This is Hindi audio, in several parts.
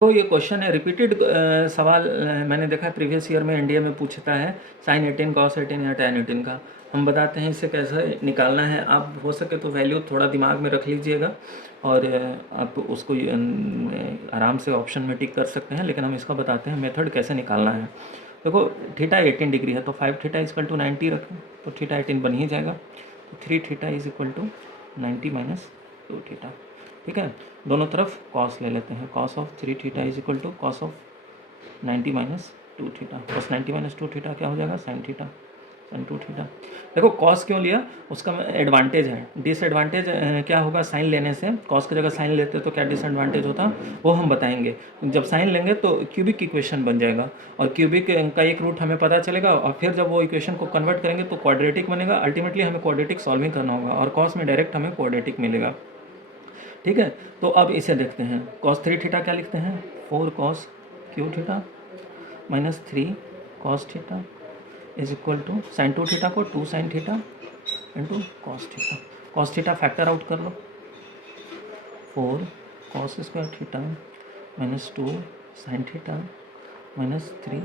तो ये क्वेश्चन है रिपीटेड सवाल मैंने देखा है प्रीवियस ईयर में एनडीए में पूछता है साइन 18 कॉस 18 या tan 18 का। हम बताते हैं इसे कैसे निकालना है। आप हो सके तो वैल्यू थोड़ा दिमाग में रख लीजिएगा और आप उसको आराम से ऑप्शन में टिक कर सकते हैं, लेकिन हम इसका बताते हैं मेथड कैसे निकालना है। देखो थीटा 18 डिग्री है तो 5 थीटा इजकल टू 90 रखें तो थीटा 18 बन ही जाएगा। तो 3 theta is equal to 90 minus 2 theta. ठीक है, दोनों तरफ कॉस ले लेते हैं। Cos of 3 theta is equal to cos of 90 minus 2 theta. Cos 90 minus 2 theta क्या हो जाएगा, साइन थीटा, साइन 2 थीटा। देखो कॉस क्यों लिया, उसका एडवांटेज है। डिसएडवांटेज क्या होगा, साइन लेने से कॉस की जगह साइन लेते तो क्या डिसएडवांटेज होता वो हम बताएंगे। जब साइन लेंगे तो क्यूबिक इक्वेशन बन जाएगा और क्यूबिक का एक रूट हमें पता चलेगा और फिर जब वो इक्वेशन को कन्वर्ट करेंगे तो क्वाड्रेटिक बनेगा। अल्टीमेटली हमें क्वाड्रेटिक सॉल्विंग करना होगा और कॉस में डायरेक्ट हमें क्वाड्रेटिक मिलेगा। ठीक है, तो अब इसे देखते हैं। कॉस 3 थीटा क्या लिखते हैं, 4 cos cube theta minus 3 cos theta is equal to sine 2 theta को 2 sine theta into cos theta. Cos theta factor out कर लो, 4 cos square theta minus 2 sine theta minus 3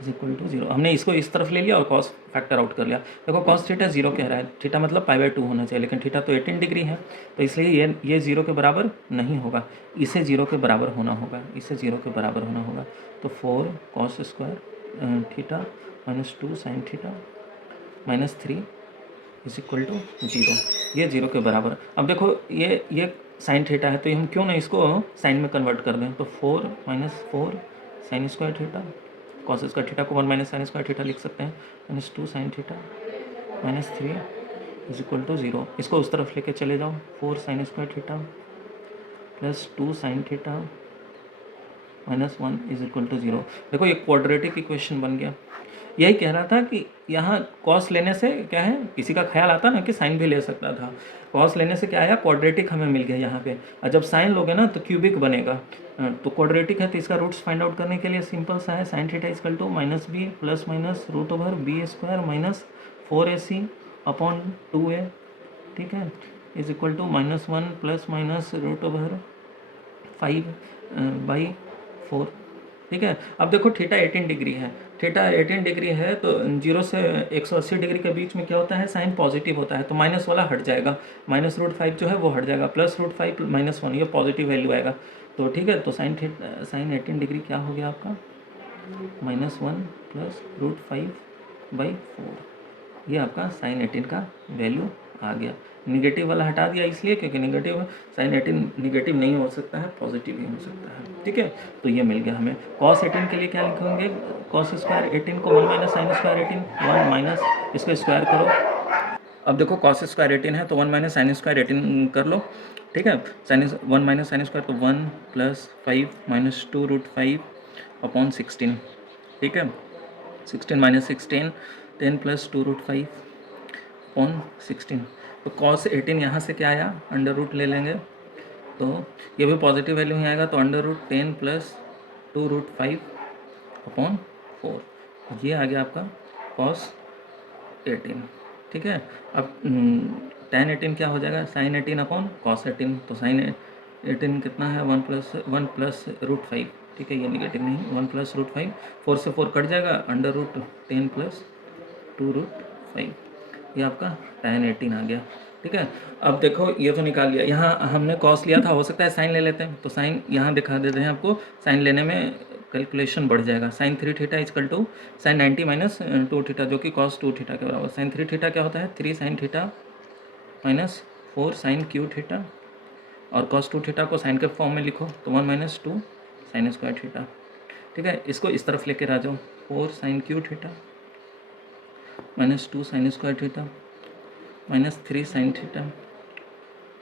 is equal to 0। हमने इसको इस तरफ ले लिया और कॉस फैक्टर आउट कर लिया। देखो कॉस थीटा 0 कह रहा है, थीटा मतलब π/2 होना चाहिए, लेकिन थीटा तो 18 डिग्री है तो इसलिए ये 0 के बराबर नहीं होगा, इसे 0 के बराबर होना होगा, इसे 0 के बराबर होना होगा। तो 4 cos square theta minus 2 sine theta minus 3 is equal to 0, ये 0 के बराबर। अब देखो ये साइन थीटा है तो हम क्यों ना इसको साइन में कन्वर्ट कर दें। तो 4 minus 4 sine square theta, cos square theta को 1 माइनस साइन स्क्वायर थीटा लिख सकते हैं, minus 2 sine theta minus 3 is equal to 0। इसको उस तरफ लेके चले जाओ, 4 sine square theta plus 2 sine theta minus 1 is equal to 0। देखो ये क्वाड्रेटिक इक्वेशन बन गया। यही कह रहा था कि यहाँ कॉस लेने से क्या है, किसी का ख्याल आता ना कि साइन भी ले सकता था। कॉस लेने से क्या आया, क्वाड्रेटिक हमें मिल गया यहाँ पे। और जब साइन लोगे ना तो क्यूबिक बनेगा। तो क्वाड्रेटिक है तो इसका रूट्स फाइंड आउट करने के लिए सिंपल सा है, sine theta is equal to minus b plus minus root over b square minus 4ac upon 2a। ठीक है, is equal to minus 1 plus minus root over 5/4। ठीक है, अब देखो थीटा 18 डिग्री है, थीटा 18 डिग्री है तो 0 से 180 डिग्री के बीच में क्या होता है, साइन पॉजिटिव होता है तो माइनस वाला हट जाएगा, माइनस रूट 5 जो है वो हट जाएगा, प्लस रूट 5 माइनस 1 ये पॉजिटिव वैल्यू आएगा। तो ठीक है, तो साइन 18 डिग्री क्या हो गया आपका, माइनस 1 प्लस रूट 5/4। ये आपका साइन 18 का वैल्यू आ गया। निगेटिव वाला हटा दिया इसलिए क्योंकि निगेटिव साइन 18 निगेटिव नहीं हो सकता है, पॉजिटिव ही हो सकता है। ठीक है, तो ये मिल गया हमें। कॉस 18 के लिए क्या लिखेंगे, कॉस स्क्वायर 18 को 1 माइनस साइन स्क्वायर 18, 1 माइनस इसको स्क्वायर करो। अब देखो कॉस स्क्वायर 18 है तो 1 माइनस साइन स्क्वायर 18 कर लो। ठीक है, साइन 1 माइनस साइन स्क्वायर तो 1 प्लस 5 माइनस 2 रूट 5 अपॉन 16। ठीक है, 16 माइनस 16 10 प्लस 2 रूट 5 अपॉन 16। तो कॉस 18 यहाँ से क्या आया, अंडर रूट ले लेंगे तो ये भी पॉजिटिव वैल्यू ही आएगा, तो under root 10 plus 2 root 5 upon 4, ये आ गया आपका कॉस 18। ठीक है, अब tan 18 क्या हो जाएगा, साइन 18 अपॉन कॉस 18। तो साइन 18 कितना है, 1 प्लस रूट 5। ठीक है, ये निगेटिव नहीं, 1 प्लस रूट 5, 4 से 4 कट जाएगा, अंडर रूट 10 प्लस 2 रूट 5, ये आपका tan 18 आ गया। ठीक है, अब देखो ये तो निकाल लिया, यहाँ हमने कॉस लिया था, हो सकता है साइन ले लेते हैं तो साइन यहाँ दिखा देते हैं आपको, साइन लेने में कैलकुलेशन बढ़ जाएगा। Sine 3 theta is equal to sine 90 minus 2 theta जो कि कॉस 2 थीटा के बराबर। साइन 3 थीटा क्या होता है, 3 sine theta minus 4 sine cube theta, और कॉस 2 थीटा को साइन के फॉर्म में लिखो तो 1 माइनस 2 साइन स्क्वायर थीटा। ठीक है, इसको इस तरफ लेकर आ जाओ, 4 sine cube theta minus 2 sine square theta minus 3 sine theta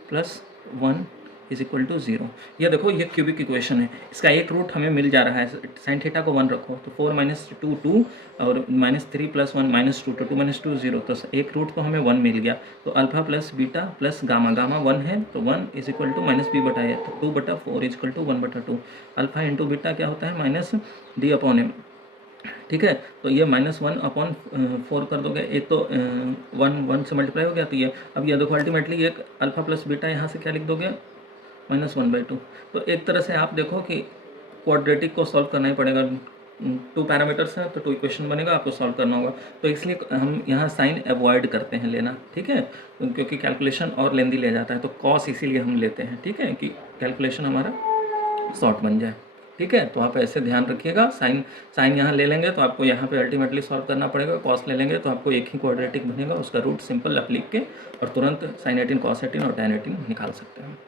plus 1 is equal to 0। ये देखो ये क्यूबिक इक्वेशन है, इसका एक रूट हमें मिल जा रहा है। साइन थीटा को 1 रखो तो 4 माइनस 2 2 और माइनस 3 प्लस 1 माइनस 2 तो 2 माइनस 2 0, तो एक रूट को हमें 1 मिल गया। तो alpha plus beta plus gamma, gamma 1 है तो 1 is equal to minus b बटा ए, तो 2/4 is equal to 1/2। Alpha into beta क्या होता है, माइनस डी अपॉन एम। ठीक है, तो ये माइनस 1 अपॉन 4 कर दोगे, एक तो 1 से मल्टीप्लाई हो गया, तो ये अब ये देखो अल्टीमेटली एक अल्फा प्लस बीटा यहाँ से क्या लिख दोगे, -1/2। तो एक तरह से आप देखो कि क्वाड्रेटिक को सॉल्व करना ही पड़ेगा। 2 पैरामीटर्स हैं तो 2 इक्वेशन बनेगा, आपको सॉल्व करना होगा। तो इसलिए हम यहाँ साइन अवॉइड करते हैं लेना, ठीक है, क्योंकि कैलकुलेशन और लेंदी ले जाता है, तो कॉस इसीलिए हम लेते हैं, ठीक है, कि कैलकुलेशन हमारा शॉर्ट बन जाए, ठीक है। तो आप ऐसे ध्यान रखिएगा, साइन साइन यहाँ ले लेंगे तो आपको यहाँ पे अल्टीमेटली सॉल्व करना पड़ेगा, कॉस ले लेंगे तो आपको एक ही क्वाड्रेटिक बनेगा, उसका रूट सिंपल अप्लीक के और तुरंत साइन 18 कॉस 18 और tan 18 निकाल सकते हैं।